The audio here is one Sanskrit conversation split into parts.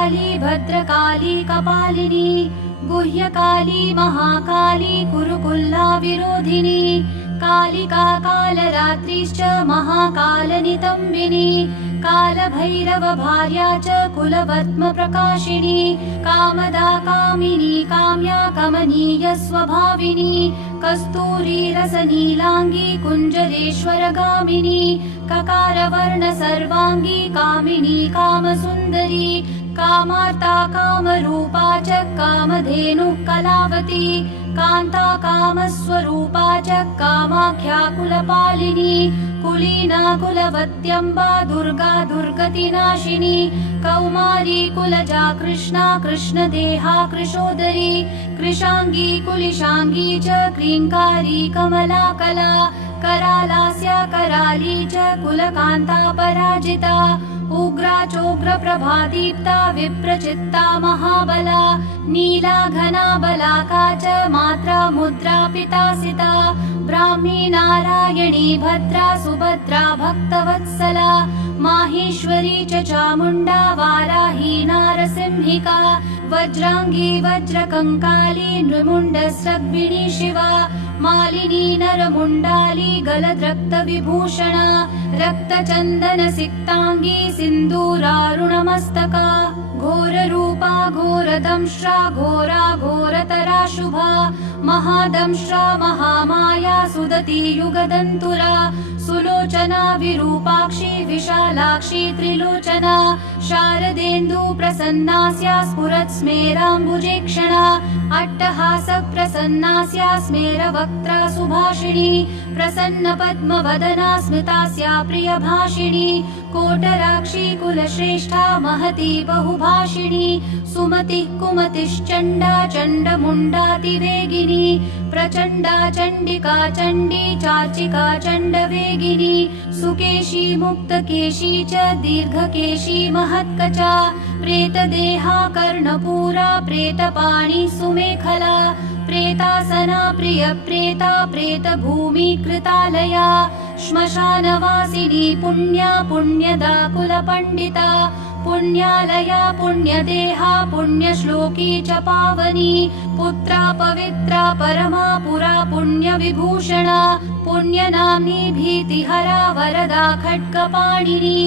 काली भद्रकाली कपालिनी गुह्यकाली महाकाली कुरुकुल्ला विरोधिनी कालिका कालरात्रिश्च महाकालनितम्बिनी कालभैरव भार्या च कुलवत्म प्रकाशिनी कामदा कामिनी काम्या कमनीय स्वभाविनी कस्तूरी रसनीलाङ्गी कुञ्जरेश्वरगामिनी ककारवर्ण सर्वाङ्गी कामिनी कामसुन्दरी कामार्ता कामरूपा च कामधेनुः कलावती कान्ता कामस्वरूपा च कामाख्या कुलपालिनी कुलीना कुलवत्यम्बा दुर्गा दुर्गतिनाशिनी कौमारी कुलजा कृष्णा कृष्णदेहा कृशोदरी कृशाङ्गी कुलिशाङ्गी च क्रीङ्कारी कमला कला करालास्या कराली च कुलकान्ता पराजिता उग्रा चोग्र विप्रचित्ता महाबला नीला घना बलाका च मात्रा मुद्रा पितासिता ब्राह्मी नारायणी भद्रा सुभद्रा भक्तवत्सला माहेश्वरी च चामुण्डा वाराही नारसिंहिका वज्राङ्गी वज्रकङ्काली नृमुण्डस्रग्विणी शिवा मालिनी नरमुण्डाली गलद्रक्तविभूषणा रक्तचन्दनसिक्ताङ्गी सिन्दूरारुणमस्तका घोररूपा घोरदंश्रा घोरा घोरतरा शुभा महादंश्रा महामाया सुदती युगदन्तुरा सुलोचना विरूपाक्षी विशालाक्षी त्रिलोचना शारदेन्दु प्रसन्नास्या स्फुरत् स्मेराम्बुजेक्षणा अट्टहास प्रसन्नास्या स्मेरवक्त्रा सुभाषिणी प्रसन्न पद्मवदना स्मितास्या प्रियभाषिणी कोटराक्षी कुलश्रेष्ठा महती बहुभाषिणी सुमतिः कुमतिश्चण्डा चण्डमुण्डातिवेगिनी प्रचण्डा चण्डिका चण्डी चार्चिका चण्डवेगिनी सुकेशी मुक्तकेशी च दीर्घकेशी महत्कचा प्रेतदेहा कर्णपूरा प्रेतपाणि सुमेखला प्रेतासना प्रियप्रेता प्रेतभूमि कृतालया श्मशानवासिनी पुण्या पुण्यदा कुलपण्डिता पुण्यालया पुण्यदेहा पुण्यश्लोकी च पावनी पुत्रा पवित्रा परमा पुरा पुण्यविभूषणा पुण्यनाम्नी भीतिहरा वरदा खड्गपाणिनी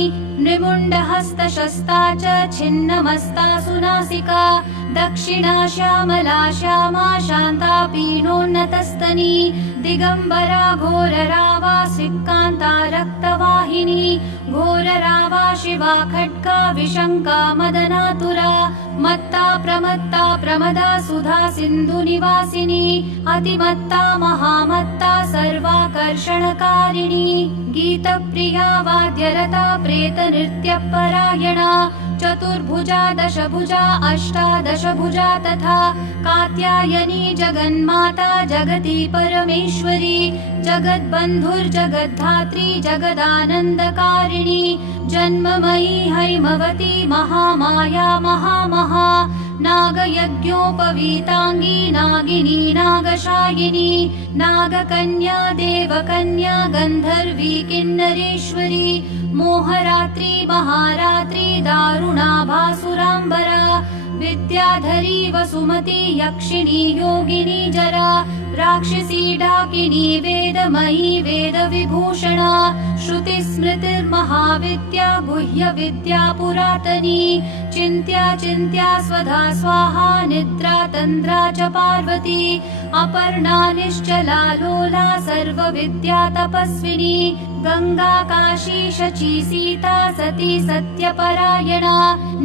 नृमुण्डहस्तशस्ता च छिन्नमस्ता सुनासिका दक्षिणा श्यामला श्यामा शान्ता पीनोन्नतस्तनी दिगम्बरा घोररावा सिक्कान्ता रक्तवाहिनी घोररावा शिवा खड्गा विशङ्का मदनातुरा मत्ता प्रमत्ता प्रमदा सुधा सिन्धुनिवासिनी अतिमत्ता महामत्ता सर्वाकर्षणकारिणी गीतप्रिया वाद्यरता प्रेतनृत्यपरायणा चतुर्भुजा दशभुजा अष्टादशभुजा तथा कात्यायनी जगन्माता जगति परमेश्वरी जगद्बन्धुर्जगद्धात्री जगदानन्दकारिणी जन्ममयी हैमवती महामाया महामहा नागयज्ञोपवीताङ्गी नागिनी नागशायिनी नागकन्या देवकन्या गन्धर्वी किन्नरेश्वरी मोहरात्रि महारात्रि दारुणा भासुराम्बरा विद्याधरी वसुमती यक्षिणी योगिनी जरा राक्षसी डाकिनी वेदमयी वेदविभूषणा श्रुतिस्मृतिर्महाविद्या गुह्यविद्या पुरातनी चिन्त्या चिन्त्या स्वधा स्वाहा निद्रा तन्द्रा च पार्वती अपर्णा निश्चला लोला सर्वविद्या तपस्विनी गङ्गा काशी शची सीता सती सत्यपरायणा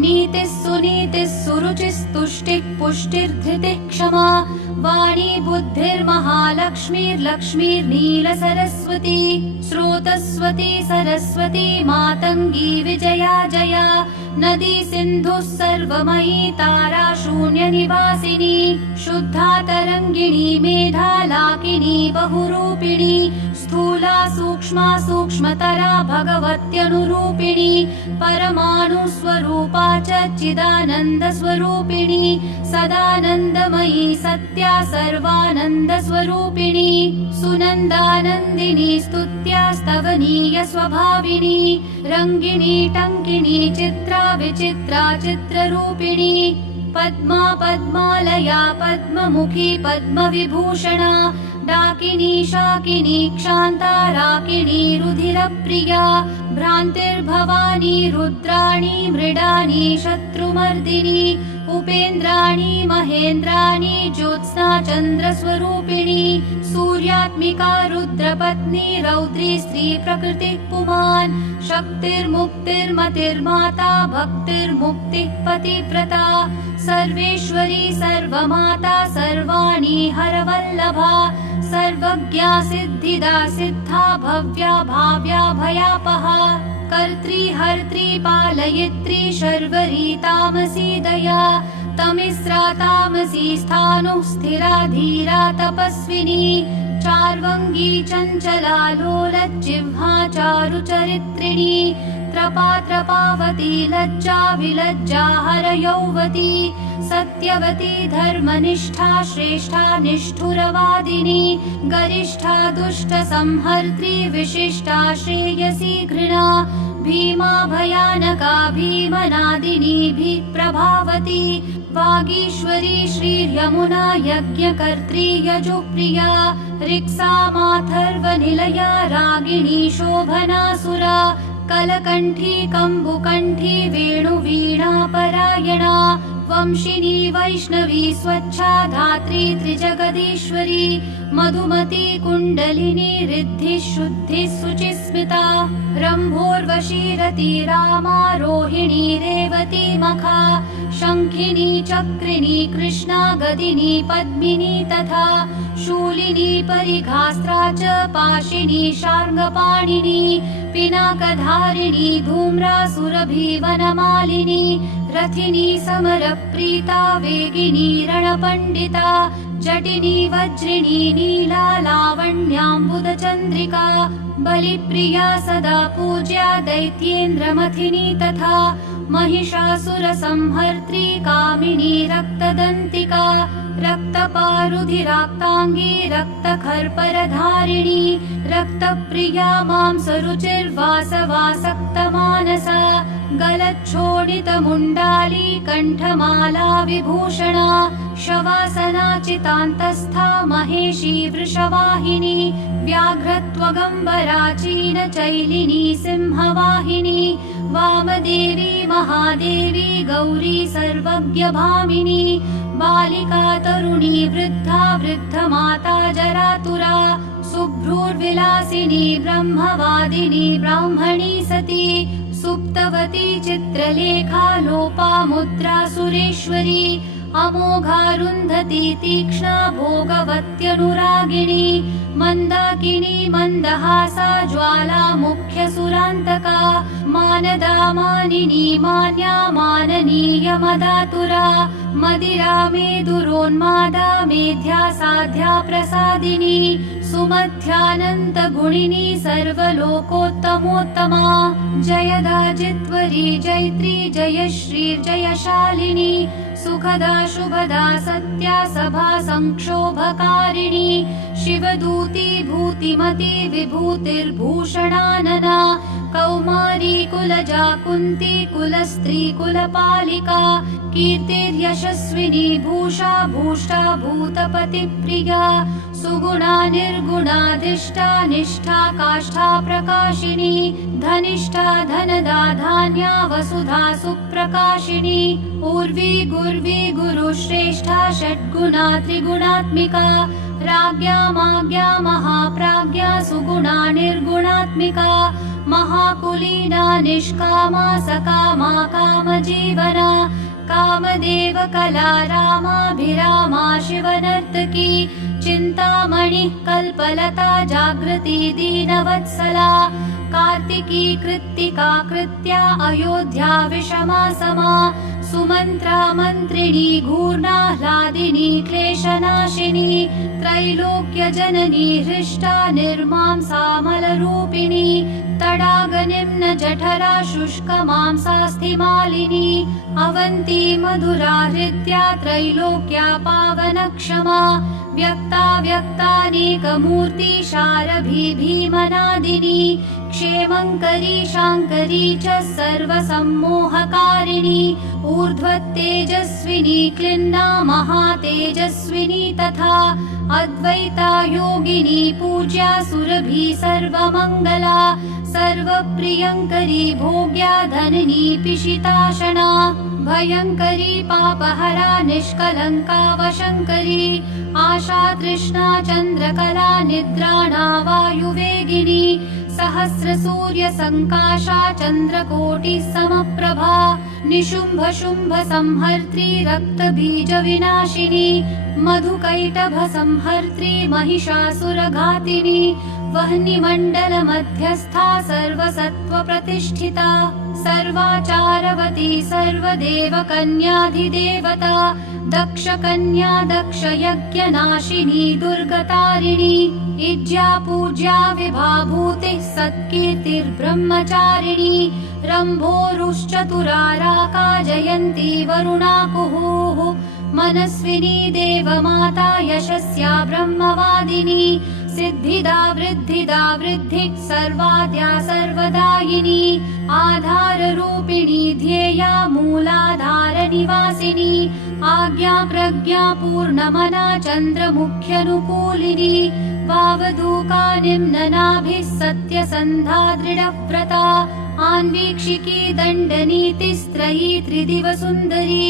नीतिः सुनीतिः सुरुचिस्तुष्टिः पुष्टिर्धृतिः क्षमा वाणी बुद्धिर्महालक्ष्मीर्लक्ष्मीर्नीलसरस्वती स्रोतस्वती सरस्वती मातङ्गी विजया जया नदी सिन्धुः सर्वमयी तारा शून्यनिवासिनी शुद्धा तरङ्गिणी मेधालाकिनी बहुरूपिणी स्थूला सूक्ष्मा सूक्ष्मतरा भगवत्यनुरूपिणी परमाणुस्वरूपा च चिदानन्दस्वरूपिणी सदानन्दमयी सत्या सर्वानन्दस्वरूपिणी सुनन्दानन्दिनी स्तुत्या स्तवनीय स्वभाविनी रङ्गिणी टङ्किणी चित्रा विचित्रा चित्ररूपिणी पद्मा पद्मालया पद्ममुखी पद्मविभूषणा डाकिनी शाकिनी क्षान्ता राकिणी रुधिरप्रिया भ्रान्तिर्भवानी रुद्राणी मृडानी शत्रुमर्दिनी उपेन्द्राणी महेन्द्राणी ज्योत्स्ना चन्द्रस्वरूपिणी सूर्यात्मिका रुद्रपत्नी रौद्री स्त्री प्रकृतिः पुमान् शक्तिर्मुक्तिर्मतिर्माता भक्तिर्मुक्तिः पतिव्रता सर्वेश्वरी सर्वमाता सर्वाणि हरवल्लभा सर्वज्ञा सिद्धिदा सिद्धा भव्या भाव्या भयापहा कर्त्री हर्त्री पालयित्री शर्वरी तामसी दया। तमिस्रा तामसी स्थाणुः स्थिरा धीरा तपस्विनी। चार्वङ्गी चञ्चला लोलज्जिह्वा चारुचरित्रिणी। त्रपा त्रपावती लज्जा विलज्जा हरयौवती सत्यवती धर्मनिष्ठा श्रेष्ठा निष्ठुरवादिनी गरिष्ठा दुष्टसंहर्त्री विशिष्टा श्रेयसी घृणा भीमा भयानका भीमनादिनी प्रभावती वागीश्वरी श्रीर्यमुना यज्ञकर्त्री यजुप्रिया रिक्सा माथर्वनिलया रागिणी शोभनासुरा कलकण्ठी कम्बुकण्ठी वेणुवीणापरायणा वंशिनी वैष्णवी स्वच्छा धात्री त्रिजगदीश्वरी मधुमती कुण्डलिनी रिद्धिः शुद्धिः शुचिस्मिता रम्भोर्वशीरती रामा रोहिणी रेवती मखा शङ्खिनी चक्रिणी कृष्णा गदिनी पद्मिनी तथा शूलिनी परिघास्त्रा च पाशिनी शार्ङ्गपाणिनी पिनाकधारिणी धूम्रा सुरभिवनमालिनी रथिनी समरप्रीता वेगिनी रणपण्डिता जटिनी वज्रिणी नीला लावण्याम्बुदचन्द्रिका बलिप्रिया सदा पूज्या दैत्येन्द्रमथिनी तथा महिषासुरसंहर्त्री कामिनी रक्तदन्तिका रक्तपारुधिराक्ताङ्गी रक्तखर्परधारिणी रक्तप्रिया मांसरुचिर्वासवासक्तमानसा गलच्छोडितमुण्डाली कण्ठमाला विभूषणा शवासनाचितान्तस्था महेशी वृषवाहिनी व्याघ्रत्वगम्बराचीनचैलिनी सिंहवाहिनी वामदेवी महादेवी गौरी सर्वज्ञभामिनी बालिका तरुणी वृद्धा वृद्धमाता जरातुरा शुभ्रूर्विलासिनी ब्रह्मवादिनी ब्राह्मणी सती सुप्तवती चित्रलेखा लोपा मुद्रा सुरेश्वरी अमोघारुन्धती तीक्ष्णा भोगवत्यनुरागिणी मन्दाकिनी मन्दहासा ज्वाला मुख्यसुरान्तका मानदा मानिनी मान्या माननीय मदिरा मेदुरोन्मादा मेध्या साध्या प्रसादिनी सुमध्यानन्तगुणिनी सर्वलोकोत्तमोत्तमा। जयदा जित्वरी जैत्री जयश्रीर्जयशालिनी सुखदा शुभदा सत्या सभा संक्षोभकारिणी शिवदूती भूतिमती विभूतिर्भूषणानना कौमारी कुलजा कुन्ती कुलस्त्री कुलपालिका कीर्तिर्यशस्विनी भूषा भूष्टा भूतपतिप्रिया सुगुणा निर्गुणाधिष्ठा निष्ठा काष्ठा प्रकाशिनी धनिष्ठा धनदा धान्या वसुधा सुप्रकाशिनी उर्वी गुर्वी गुरुश्रेष्ठा षड्गुणा त्रिगुणात्मिका राज्ञा माज्ञा महाप्राज्ञा सुगुणा निर्गुणात्मिका महाकुलीना निष्कामा सकामा कामजीवना कामदेव कला रामाभिरामा शिवनर्तकी चिन्तामणिः कल्पलता जागृति दीनवत्सला कार्तिकी कृत्तिका कृत्या अयोध्या विषमा समा सुमन्त्रा मन्त्रिणी घूर्णाह्लादिनी क्लेशनाशिनी त्रैलोक्यजननी हृष्टा निर्मांसामलरूपिणी तडागनिम्न जठरा शुष्कमांसास्थिमालिनी अवन्ती मधुरा हृद्या त्रैलोक्या पावनक्षमा व्यक्ता व्यक्तानेकमूर्ति शारभी भीमनादिनी क्षेमङ्करी शाङ्करी च सर्वसम्मोहकारिणी ऊर्ध्वतेजस्विनी क्लिन्ना महातेजस्विनी तथा अद्वैता योगिनी पूज्या सुरभि सर्वमङ्गला सर्वप्रियङ्करी भोग्या धननी पिशिताशना भयङ्करी पापहरा निष्कलङ्का वशङ्करी आशा तृष्णा चन्द्रकला निद्राणा वायुवेगिनी सहस्रसूर्यसङ्काशा चन्द्रकोटिः समप्रभा निशुम्भ शुम्भ संहर्त्री रक्तबीजविनाशिनी मधुकैटभ संहर्त्री महिषासुरघातिनी वह्निमण्डलमध्यस्था सर्वसत्त्वप्रतिष्ठिता सर्वाचारवती सर्वदेवकन्याधिदेवता दक्षकन्या दक्षयज्ञनाशिनी दुर्गतारिणी इज्या पूज्या विभाभूतिः सत्कीर्तिर्ब्रह्मचारिणी रम्भोरुश्चतुराराका जयन्ती वरुणाकुहुः मनस्विनी देवमाता यशस्या ब्रह्मवादिनी सिद्धिदा वृद्धिदा वृद्धिः सर्वाद्या सर्वदायिनी आधाररूपिणी ध्येया मूलाधारनिवासिनी आज्ञा प्रज्ञा पूर्णमना चन्द्रमुख्यनुकूलिनी वावधूका निम्ननाभिः सत्यसन्धा दृढव्रता आन्वीक्षिकी दण्डनीतिस्त्रयी त्रिदिवसुन्दरी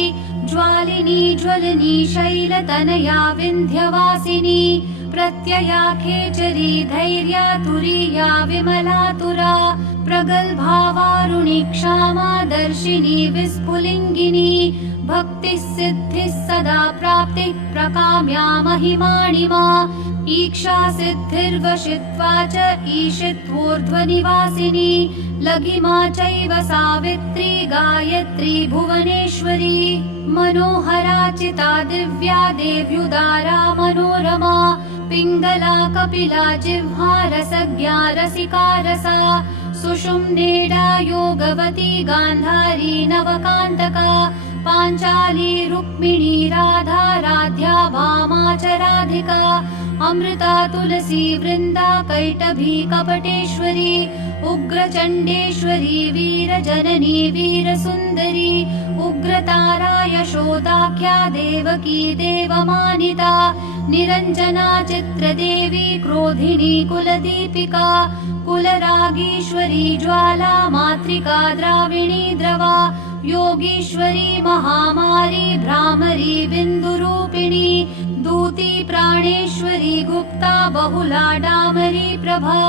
ज्वालिनी ज्वलनी शैलतनया विन्ध्यवासिनी प्रत्यया खेचरी धैर्या तुरीया विमलातुरा प्रगल्भावारुणि क्षामा दर्शिनी विस्फुलिङ्गिनी भक्तिः सिद्धिः सदा प्राप्तिः प्रकाम्या महिमाणिमा ईक्षा सिद्धिर्वशित्वा च ईशित्वोर्ध्वनिवासिनी लघिमा चैव सावित्री गायत्री भुवनेश्वरी। मनोहरा चिता दिव्या देव्युदारा मनोरमा पिङ्गला कपिला जिह्वा रसज्ञा रसिका रसा सुषुम्नेडा योगवती गान्धारी नवकान्तका पाञ्चाली रुक्मिणी राधा राध्या भामा च राधिका अमृता तुलसी वृन्दा कैटभी कपटेश्वरी उग्रचण्डेश्वरी वीरजननी वीरसुन्दरी उग्रतारा यशोदाख्या देवकी देवमानिता निरञ्जना चित्रदेवी क्रोधिनी कुलदीपिका कुलरागीश्वरी ज्वाला मातृका द्राविणी द्रवा योगीश्वरी महामारी भ्रामरी बिन्दुरूपिणी दूती प्राणेश्वरी गुप्ता बहुला डामरी प्रभा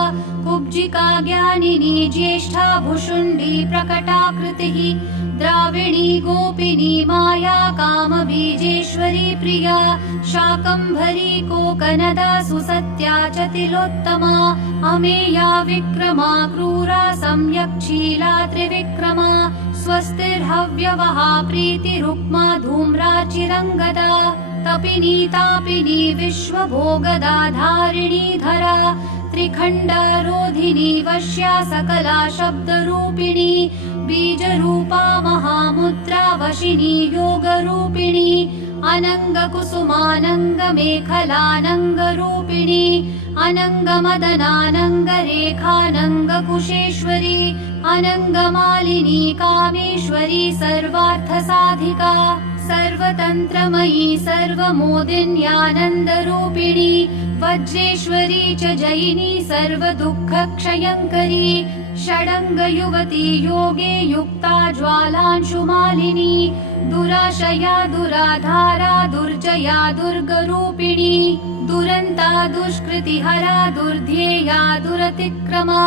कुब्जिका ज्ञानिनी ज्येष्ठा भुषुण्डी प्रकटाकृतिः द्राविणी गोपिनी माया कामबीजेश्वरी प्रिया शाकम्भरी कोकनदा सुसत्या च तिलोत्तमा अमेया विक्रमा क्रूरा सम्यक्शीला त्रिविक्रमा स्वस्तिर्हव्यवहा प्रीतिरुक्मा धूम्रा चिरङ्गदा तपिनी तापिनी विश्वभोगदा धारिणी धरा त्रिखण्डा रोधिनी वश्या सकला शब्दरूपिणी बीजरूपा महामुद्रा वशिनी योगरूपिणी अनङ्गकुसुमानङ्गमेखलानङ्गरूपिणी अनङ्गमदनानङ्गरेखानङ्गकुशेश्वरी अनङ्गमालिनी कामेश्वरी सर्वार्थसाधिका सर्वतन्त्रमयी सर्वमोदिन्यानन्दरूपिणी वज्रेश्वरी च जयिनी सर्वदुःखक्षयङ्करी षडङ्गयुवती योगे युक्ता ज्वालांशुमालिनी दुराशया दुराधारा दुर्जया दुर्गरूपिणी दुरन्ता दुष्कृतिहरा दुर्ध्येया दुरतिक्रमा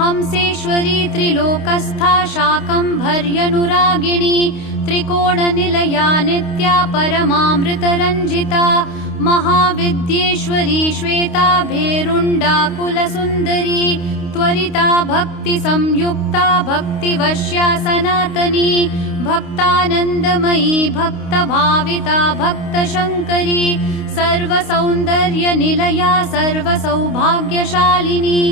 हंसेश्वरी त्रिलोकस्था शाकम्भर्यनुरागिणी त्रिकोणनिलया नित्या परमामृतरञ्जिता महाविद्येश्वरी श्वेता भेरुण्डाकुलसुन्दरी त्वरिता भक्तिसंयुक्ता भक्तिवश्या सनातनी भक्तानन्दमयी भक्तभाविता भक्तशङ्करी सर्वसौन्दर्यनिलया सर्वसौभाग्यशालिनी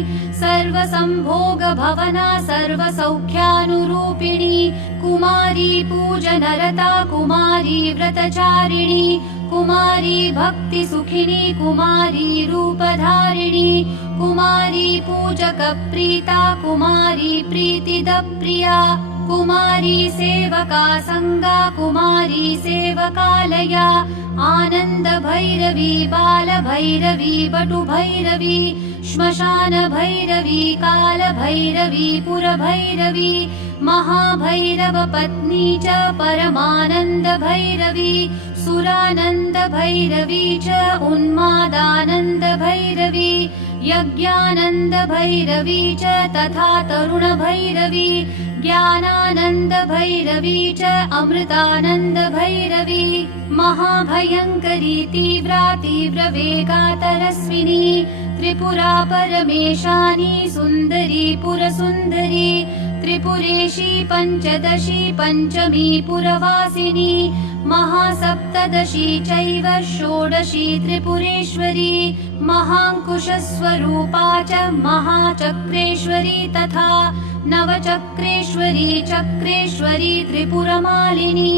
सर्वसम्भोगभवना सर्वसौख्यानुरूपिणी कुमारी पूजनरता कुमारी व्रतचारिणी कुमारी भक्तिसुखिनी कुमारी रूपधारिणी कुमारी पूजकप्रीता कुमारी प्रीतिदप्रिया कुमारी सेवका सङ्गा कुमारी सेवकालया आनन्दभैरवी बालभैरवी बटुभैरवी श्मशानभैरवी कालभैरवी पुरभैरवी महाभैरवपत्नी च परमानन्दभैरवी सुरानन्दभैरवी च उन्मादानन्दभैरवी यज्ञानन्दभैरवी च तथा तरुणभैरवी ज्ञानानन्दभैरवी च अमृतानन्दभैरवी महाभयङ्करी तीव्रा तीव्रवेगातरस्विनी त्रिपुरा परमेशानी सुन्दरी पुरसुन्दरी त्रिपुरेशी पञ्चदशी पञ्चमी पुरवासिनी महासप्तदशी चैव षोडशी त्रिपुरेश्वरी महाङ्कुशस्वरूपा च महाचक्रेश्वरी तथा नवचक्रेश्वरी चक्रेश्वरी त्रिपुरमालिनी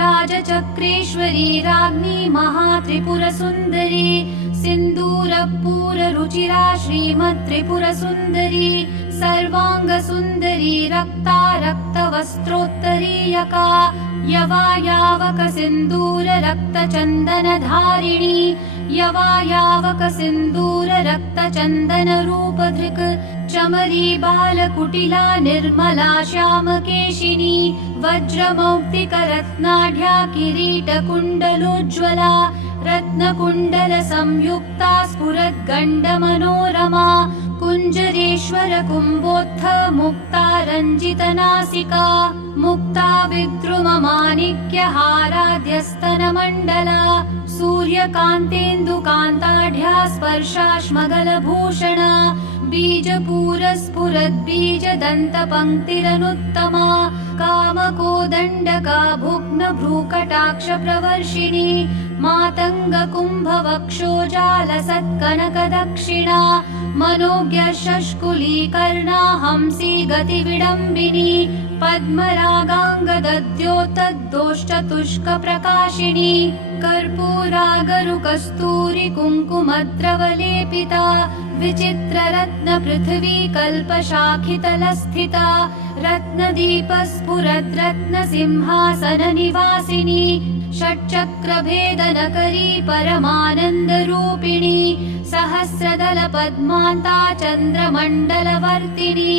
राजचक्रेश्वरी राज्ञी महात्रिपुरसुन्दरी सिन्दूरपूररुचिरा श्रीमत्त्रिपुरसुन्दरी सर्वाङ्गसुन्दरी रक्ता रक्तवस्त्रोत्तरीयका यवायावक सिन्दूर रक्तचन्दनधारिणी यवायावक सिन्दूर रक्तचन्दनरूपधृक् चमरी बालकुटिला निर्मला श्यामकेशिनी। वज्रमौक्तिकरत्नाढ्या किरीटकुण्डलोज्ज्वला। रत्नकुण्डलसंयुक्ता स्फुरद्गण्डमनोरमा कुञ्जरेश्वर कुम्भोत्थ मुक्ता रञ्जितनासिका मुक्ता विद्रुममाणिक्यहाराध्यस्तनमण्डला सूर्यकान्तेन्दुकान्ताढ्या स्पर्शाश्मगलभूषणा बीजपूरस्फुरद्बीजदन्तपङ्क्तिरनुत्तमा कामकोदण्डका भुग्नभ्रूकटाक्षप्रवर्षिणी मातङ्गकुम्भवक्षोजालसत्कनकदक्षिणा मनोज्ञशष्कुलीकर्णा हंसी गतिविडम्बिनी पद्मरागाङ्गदद्योतद्दोष्टतुष्कप्रकाशिनी कर्पूरागरुकस्तूरि कुङ्कुमद्रवलेपिता विचित्ररत्नपृथिवी कल्पशाखितलस्थिता रत्नदीपस्फुरद्रत्नसिंहासननिवासिनी षट्चक्रभेदनकरी परमानन्दरूपिणी सहस्रदलपद्मान्ता चन्द्रमण्डलवर्तिनी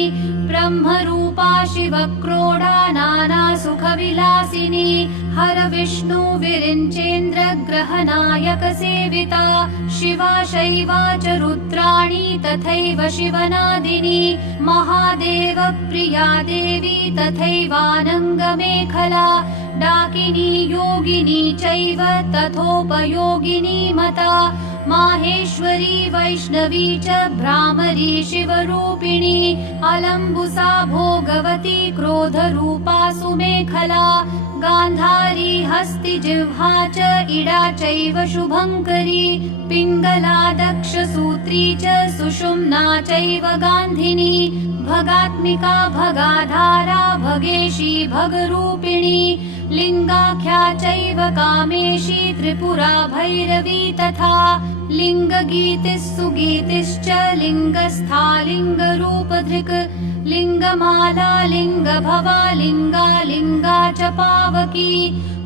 ब्रह्मरूपा शिवक्रोडा नानासुखविलासिनी हर विष्णु विरिञ्चेन्द्रग्रहनायक सेविता शिवा शैवा च रुद्राणी तथैव शिवनादिनी महादेव प्रिया देवी तथैवानङ्गमेखला डाकिनी योगिनी चैव तथोपयोगिनी मता माहेश्वरी वैष्णवी च भ्रामरी शिवरूपिणी अलम्बुसा भोगवती क्रोधरूपा सुमेखला गान्धारी हस्तिजिह्वा च इडा चैव शुभङ्करी पिङ्गला दक्षसूत्री च सुषुम्ना चैव गान्धिनी भगात्मिका भगाधारा भगेशी भगरूपिणी लिङ्गाख्या चैव कामेशी त्रिपुरा भैरवी तथा लिङ्गगीतिः सुगीतिश्च लिङ्गस्था लिङ्गरूपधृक् लिङ्गमाला लिङ्गभवा लिङ्गा लिङ्गा च पावकी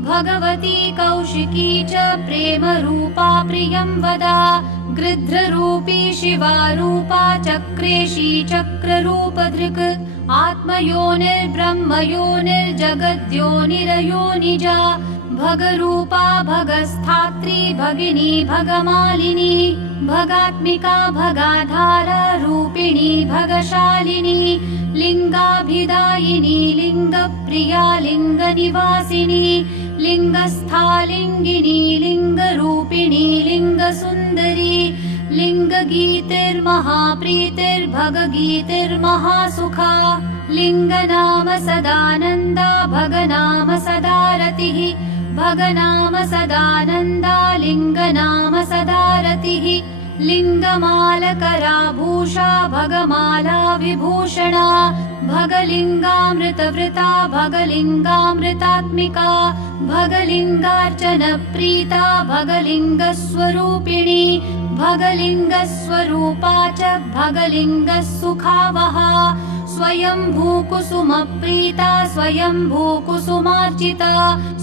भगवती कौशिकी च प्रेमरूपा प्रियं वदा गृध्ररूपी शिवारूपा चक्रेशी चक्ररूपधृक् आत्मयोनिर्ब्रह्मयोनिर्जगद्योनिरयोनिजा भगरूपा भगस्थात्री भगिनी भगमालिनी भगात्मिका भगाधार रूपिणी भगशालिनी लिङ्गाभिदायिनी लिङ्गप्रिया लिङ्गनिवासिनी लिङ्गस्थालिङ्गिनी लिङ्गरूपिणी लिङ्गसुन्दरी लिङ्गगीतिर्महाप्रीतिर्भगगीतिर्महासुखा लिङ्गनाम सदानन्दा भगनाम सदा रतिः भगनाम सदानन्दा लिङ्गनाम सदा रतिः लिङ्गमालकराभूषा भगमाला विभूषणा भगलिङ्गामृतवृता भगलिङ्गामृतात्मिका भगलिङ्गार्चनप्रीता भगलिङ्गस्वरूपिणी भगलिङ्गस्वरूपा च भगलिङ्गसुखावहा स्वयं भूकुसुमप्रीता स्वयं भूकुसुमार्जिता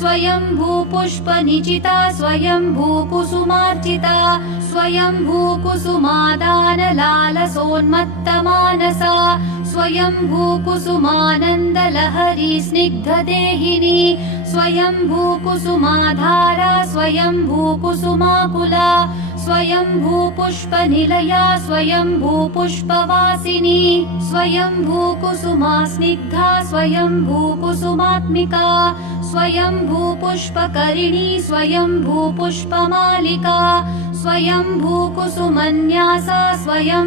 स्वयं भूपुष्पतिलका स्वयं भूपुष्पचर्चिता स्वयं भूपुष्पनिरता स्वयं भूकुसुमाग्रहा स्वयं भूपुष्पयज्ञेशा स्वयं भूकुसुमालिका स्वयं भूपुष्पनिचिता स्वयं भूकुसुमार्चिता स्वयं भूकुसुमादानलालसोन्मत्तमानसा स्वयं भूकुसुमानन्दलहरी स्निग्धदेहिनी स्वयं भूकुसुमाधारा स्वयं भूकुसुमाकुला स्वयं भूपुष्पनिलया स्वयं भूपुष्पवासिनी स्वयं भूकुसुमा स्निग्धा स्वयं भूकुसुमात्मिका स्वयं भूपुष्पकरिणी स्वयं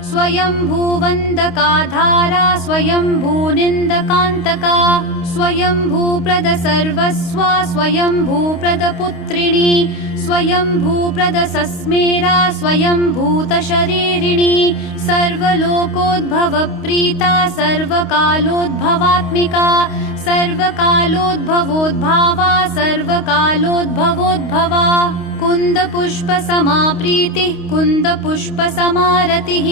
स्वयं भूकुसुमोन्मादा स्वयं भूपुष्पसुन्दरी स्वयं भूकुसुमाराध्या स्वयं भूकुसुमोद्भवा स्वयं भूकुसुमाव्यग्रा स्वयं भूपुष्पपूर्णिता स्वयं भूपूजकप्राज्ञा स्वयं भूहोत्रमातृका स्वयं भूदात्ररक्षित्री स्वयं भूभक्तभाविका स्वयं भूकुसुमप्रीता स्वयं भूपूजकप्रिया स्वयं भूवन्दकाधारा स्वयं भूनिन्दकान्तका स्वयं भूप्रद सर्वस्वा स्वयं भूप्रद सस्मेरा स्वयं भूतशरीरिणी सर्वलोकोद्भवप्रीता सर्वकालोद्भवात्मिका सर्वकालोद्भवोद्भावा सर्वकालोद्भवोद्भवा कुन्दपुष्पसमाप्रीतिः कुन्दपुष्पसमारतिः।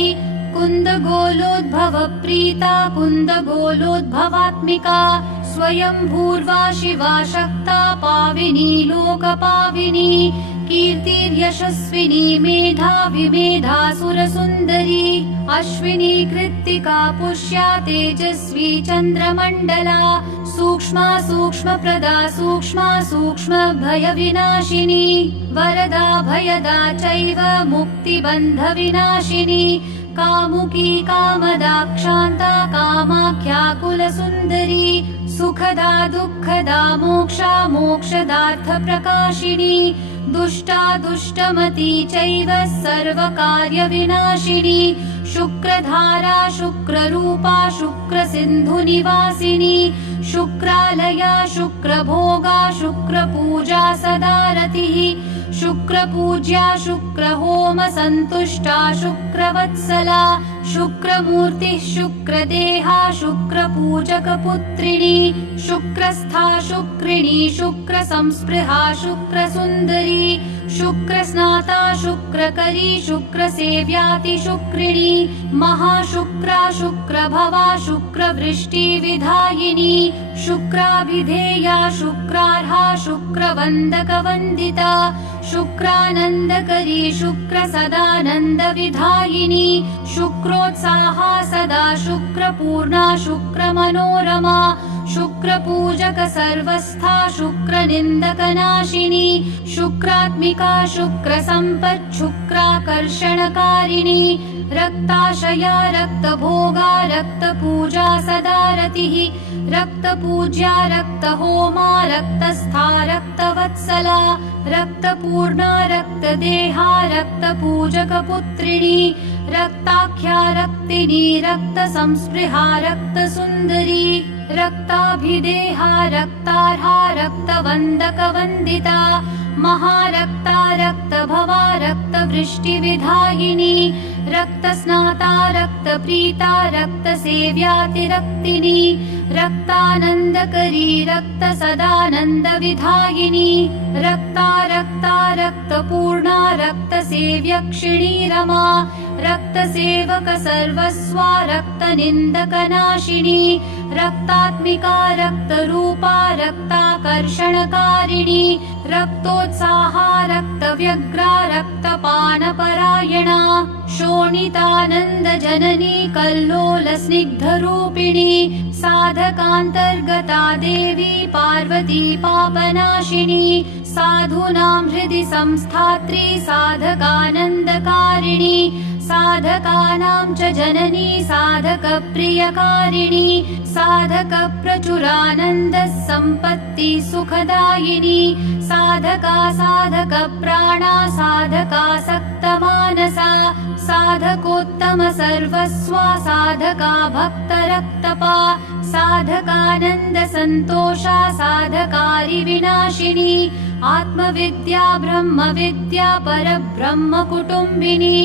कुन्दगोलोद्भवप्रीता कुन्दगोलोद्भवात्मिका। स्वयं भूर्वा शिवा शक्ता पाविनी लोकपाविनी। कीर्तिर्यशस्विनी मेधावि मेधासुरसुन्दरी अश्विनी कृत्तिका पुष्या तेजस्वी चन्द्रमण्डला सूक्ष्मा सूक्ष्मप्रदा सूक्ष्मा सूक्ष्म भयविनाशिनी वरदा भयदा चैव मुक्तिबन्धविनाशिनी कामुकी कामदाक्षान्ता कामाख्या कुलसुन्दरी सुखदा दुःखदा मोक्षा मोक्षदार्थप्रकाशिनी दुष्टा दुष्टमती चैव सर्वकार्यविनाशिनी शुक्रधारा शुक्ररूपा शुक्रसिन्धुनिवासिनी शुक्रालया शुक्रभोगा शुक्रपूजा सदा रतिः। शुक्रपूज्या शुक्रहोमसन्तुष्टा शुक्रवत्सला शुक्रमूर्तिः शुक्रदेहा शुक्रपूजकपुत्रिणी शुक्रस्था शुक्रिणी शुक्रसंस्पृहा शुक्रसुन्दरी शुक्रस्नाता शुक्रकरी शुक्रसेव्यातिशुक्रिणी महाशुक्रा शुक्रभवा शुक्रवृष्टिविधायिनी शुक्राभिधेया शुक्रार्हा शुक्रवन्दकवन्दिता शुक्रानन्दकरी शुक्रसदानन्दविधायिनी शुक्रोत्साहा सदा शुक्रपूर्णा शुक्रमनोरमा शुक्रपूजक सर्वस्था शुक्रनिन्दकनाशिनी शुक्रात्मिका शुक्रसम्पत् शुक्राकर्षणकारिणी रक्ताशया रक्तभोगा रक्तपूजा सदा रतिः रक्तपूज्या रक्तहोमा रक्तस्था रक्तवत्सला रक्तपूर्णा रक्तदेहा रक्तपूजकपुत्रिणी रक्ताख्या रक्तिनी रक्तसंस्पृहा रक्तसुन्दरी रक्ताभिदेहा रक्तार्हा रक्तवन्दकवन्दिता महारक्ता रक्तभवा रक्तवृष्टिविधायिनी रक्तस्नाता रक्तप्रीता रक्तसेव्यातिरक्तिनी रक्तानन्दकरी रक्तसदानन्दविधायिनी रक्ता रक्ता रक्तपूर्णा रक्तसेव्यक्षिणी रमा रक्तसेवक सर्वस्वा रक्तनिन्दकनाशिनी रक्तात्मिका रक्तरूपा रक्ताकर्षणकारिणी रक्तोत्साहा रक्तव्यग्रा रक्तपानपरायणा शोणितानन्दजननी कल्लोलस्निग्धरूपिणी साधकान्तर्गता देवी पार्वती पापनाशिनी साधूनां हृदि संस्थात्री साधकानन्दकारिणी साधकानां च जननी साधकप्रियकारिणी साधकप्रचुरानन्दः सम्पत्ति सुखदायिनी साधका साधकप्राणा साधकासक्तमानसा साधकोत्तम सर्वस्वा साधका भक्तरक्तपा साधकानन्द सन्तोषा साधकारि विनाशिनी आत्मविद्या ब्रह्मविद्या परब्रह्म कुटुम्बिनी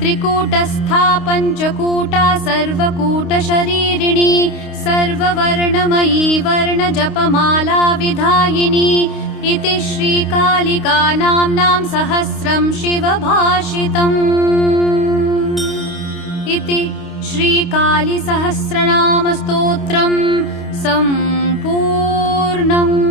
त्रिकूटस्था पञ्चकूटा सर्वकूटशरीरिणी सर्ववर्णमयी वर्ण विधायिनी। इति श्रीकालिका नाम्नाम् सहस्रम् शिवभाषितम्। इति श्रीकालिसहस्रनामस्तोत्रम् सम्पूर्णम्।